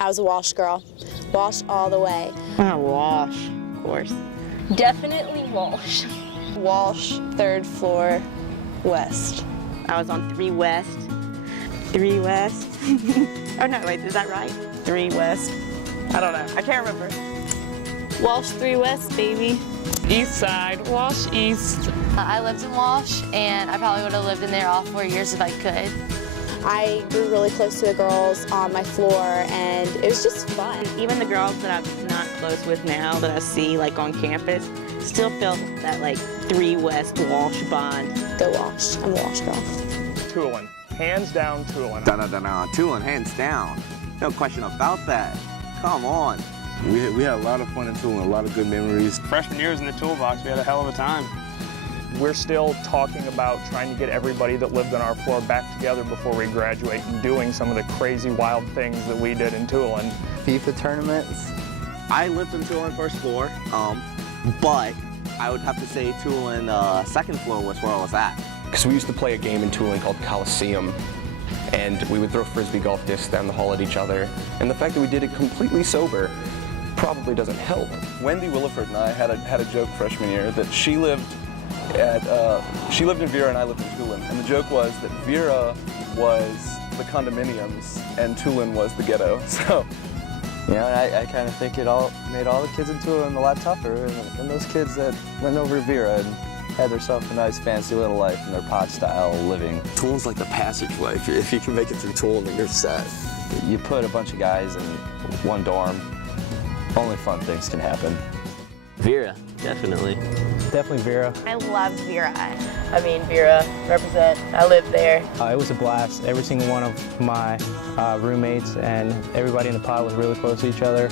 I was a Walsh girl. Walsh all the way. Walsh, of course. Definitely Walsh. Walsh, 3rd floor, west. I was on 3 West. 3 West. Oh no, wait, is that right? 3 West. I don't know. I can't remember. Walsh 3 West, baby. East side, Walsh East. I lived in Walsh, and I probably would have lived in there all 4 years if I could. I grew really close to the girls on my floor, and it was just fun. Even the girls that I'm not close with now that I see like on campus still feel that like 3 West Walsh bond. Go Walsh. I'm a Walsh girl. Tulane. Hands down, Tulane. Tulane, hands down. No question about that. Come on. We had a lot of fun in Tulane, a lot of good memories. Freshman year was in the toolbox. We had a hell of a time. We're still talking about trying to get everybody that lived on our floor back together before we graduate and doing some of the crazy, wild things that we did in Tulane. FIFA tournaments. I lived in Tulane 1st floor, but I would have to say Tulane 2nd floor was where I was at. Because we used to play a game in Tulane called Coliseum, and we would throw frisbee golf discs down the hall at each other. And the fact that we did it completely sober probably doesn't help. Wendy Williford and I had a joke freshman year that she lived in Vera and I lived in Tulane, and the joke was that Vera was the condominiums and Tulane was the ghetto. So, You know, and I kind of think it all made all the kids in Tulane a lot tougher, and those kids that went over to Vera and had themselves a nice fancy little life in their pod style living. Tulane's like the passageway. If you can make it through Tulane, then you're set. You put a bunch of guys in one dorm, only fun things can happen. Vera, definitely. Definitely Vera. I loved Vera. I mean, Vera, represent. I lived there. It was a blast. Every single one of my roommates and everybody in the pod was really close to each other.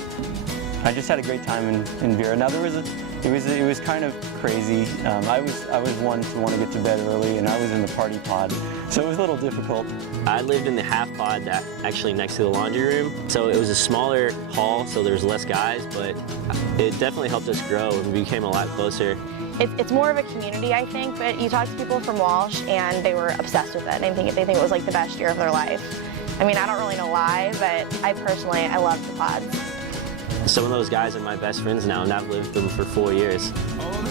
I just had a great time in Vera. Now it was kind of crazy. I was one to want to get to bed early, and I was in the party pod, so it was a little difficult. I lived in the half pod that actually next to the laundry room, so it was a smaller hall, so there was less guys, but it definitely helped us grow and we became a lot closer. It's more of a community, I think, but you talk to people from Walsh, and they were obsessed with it. They think it was like the best year of their life. I mean, I don't really know why, but I loved the pods. Some of those guys are my best friends now, and I've lived with them for 4 years.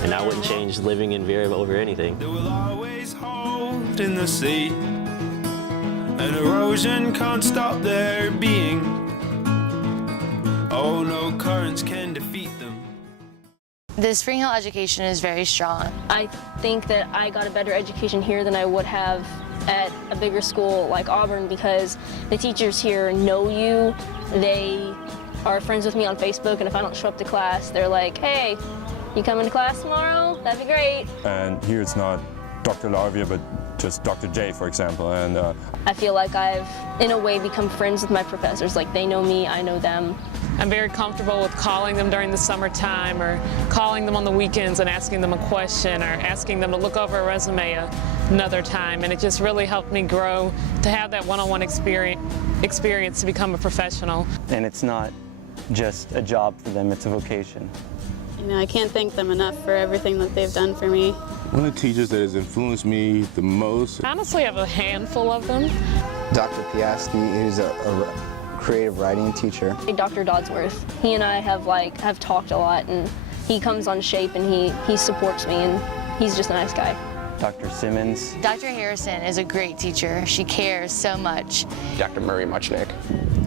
And I wouldn't change living in Vera over anything. They will always hold in the sea. An erosion can't stop their being. Oh, no currents can defeat them. The Spring Hill education is very strong. I think that I got a better education here than I would have at a bigger school like Auburn because the teachers here know you. They are friends with me on Facebook, and if I don't show up to class, they're like, hey, you coming to class tomorrow? That'd be great. And here it's not Dr. Larvia, but just Dr. J, for example. And I feel like I've, in a way, become friends with my professors. Like, they know me, I know them. I'm very comfortable with calling them during the summertime or calling them on the weekends and asking them a question or asking them to look over a resume another time. And it just really helped me grow to have that one-on-one experience to become a professional. And it's not just a job for them, it's a vocation. You know, I can't thank them enough for everything that they've done for me. One of the teachers that has influenced me the most. Honestly, I have a handful of them. Dr. Piaski is a creative writing teacher. Dr. Dodsworth, he and I have talked a lot, and he comes on Shape and he supports me, and he's just a nice guy. Dr. Simmons. Dr. Harrison is a great teacher. She cares so much. Dr. Murray Muchnick.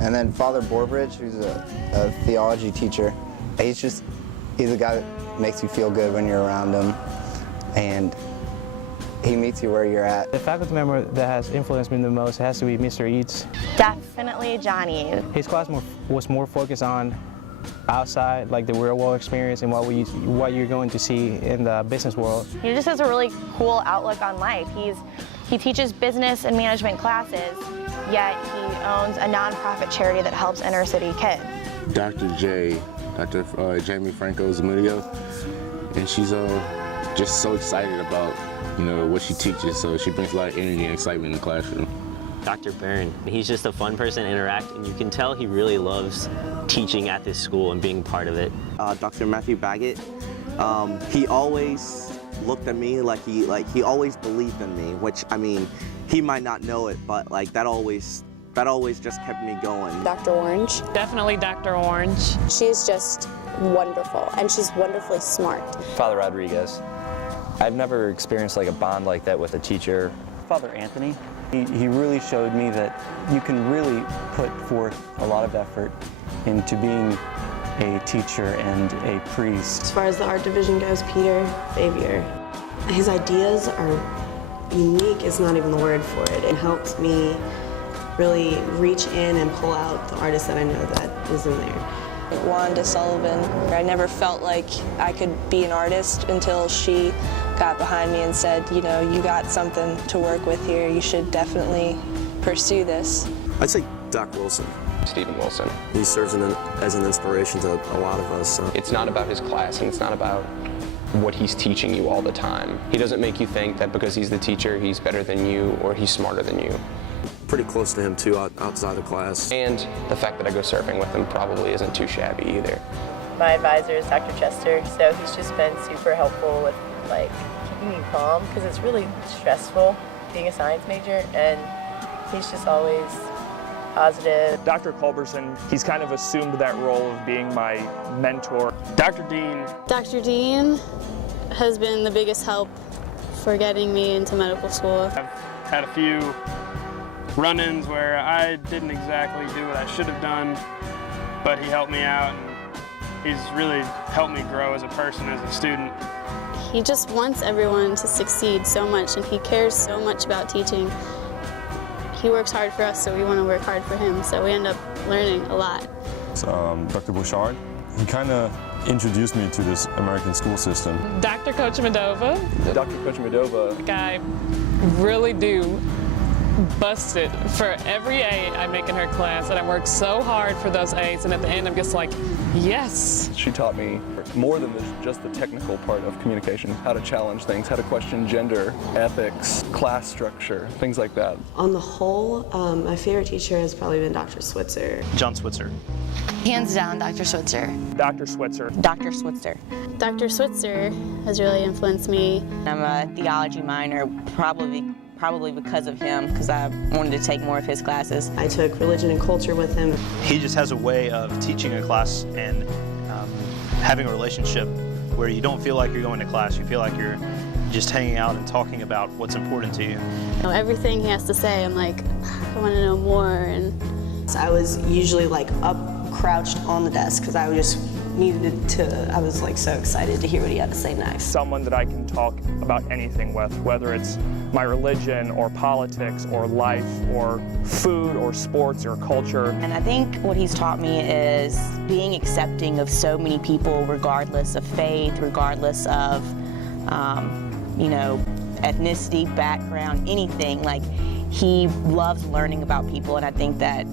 And then Father Borbridge, who's a theology teacher. He's a guy that makes you feel good when you're around him, and he meets you where you're at. The faculty member that has influenced me the most has to be Mr. Eads. Definitely Johnny. His class was more focused on outside, like the real world experience and what you're going to see in the business world. He just has a really cool outlook on life. He teaches business and management classes, yet he owns a nonprofit charity that helps inner city kids. Dr. J, Dr. Jamie Franco Zamudio, and she's just so excited about what she teaches, so she brings a lot of energy and excitement in the classroom. Dr. Byrne, he's just a fun person to interact, and you can tell he really loves teaching at this school and being part of it. Dr. Matthew Baggett, he always looked at me like he always believed in me, which, I mean, he might not know it, but like that always that always just kept me going. Dr. Orange. Definitely Dr. Orange. She is just wonderful, and she's wonderfully smart. Father Rodriguez. I've never experienced like a bond like that with a teacher. Father Anthony, he really showed me that you can really put forth a lot of effort into being a teacher and a priest. As far as the art division goes, Peter Fabier. His ideas are unique, is not even the word for it. It helps me really reach in and pull out the artist that I know that is in there. Wanda Sullivan. I never felt like I could be an artist until she got behind me and said, you know, you got something to work with here. You should definitely pursue this. I'd say Doc Wilson. Stephen Wilson. He serves as an inspiration to a lot of us. So. It's not about his class, and it's not about what he's teaching you all the time. He doesn't make you think that because he's the teacher, he's better than you or he's smarter than you. Pretty close to him too, outside of class. And the fact that I go surfing with him probably isn't too shabby either. My advisor is Dr. Chester, so he's just been super helpful with like keeping me calm because it's really stressful being a science major, and he's just always positive. Dr. Culberson, he's kind of assumed that role of being my mentor. Dr. Dean. Dr. Dean has been the biggest help for getting me into medical school. I've had a few run-ins where I didn't exactly do what I should have done, but he helped me out, and he's really helped me grow as a person, as a student. He just wants everyone to succeed so much, and he cares so much about teaching. He works hard for us, so we want to work hard for him, so we end up learning a lot. Dr. Bouchard, he kind of introduced me to this American school system. Dr. Kochmadova. Dr. Kochmadova. I really do bust it for every A I make in her class, and I work so hard for those A's, and at the end I'm just like, yes. She taught me more than just the technical part of communication, how to challenge things, how to question gender, ethics, class structure, things like that. On the whole, my favorite teacher has probably been Dr. Switzer. John Switzer. Hands down, Dr. Switzer. Dr. Switzer. Dr. Switzer. Dr. Switzer has really influenced me. I'm a theology minor, probably because of him, because I wanted to take more of his classes. I took religion and culture with him. He just has a way of teaching a class and having a relationship where you don't feel like you're going to class, you feel like you're just hanging out and talking about what's important to you. You know, everything he has to say, I'm like, I want to know more. And so I was usually like up, crouched on the desk, because I just needed to, I was like so excited to hear what he had to say next. Someone that I can talk about anything with, whether it's my religion or politics or life or food or sports or culture. And I think what he's taught me is being accepting of so many people, regardless of faith, regardless of, you know, ethnicity, background, anything. Like, he loves learning about people, and I think that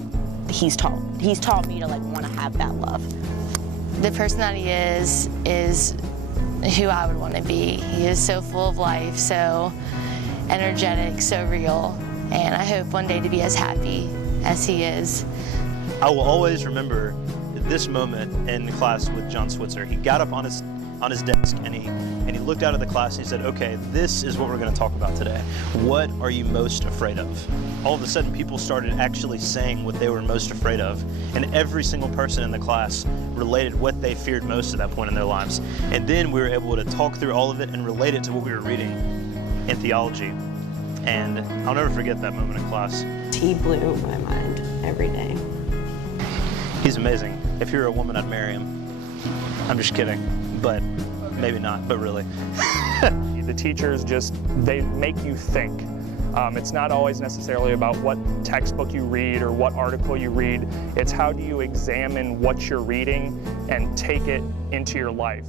he's taught me to like want to have that love. The person that he is who I would want to be. He is so full of life, so energetic, so real, and I hope one day to be as happy as he is. I will always remember this moment in class with John Switzer. He got up on his desk and he looked out at the class and he said, okay, this is what we're going to talk about today. What are you most afraid of? All of a sudden people started actually saying what they were most afraid of, and every single person in the class related what they feared most at that point in their lives. And then we were able to talk through all of it and relate it to what we were reading in theology. And I'll never forget that moment in class. He blew my mind every day. He's amazing. If you're a woman, I'd marry him. I'm just kidding, but maybe not, but really. The teachers they make you think. It's not always necessarily about what textbook you read or what article you read. It's how do you examine what you're reading and take it into your life.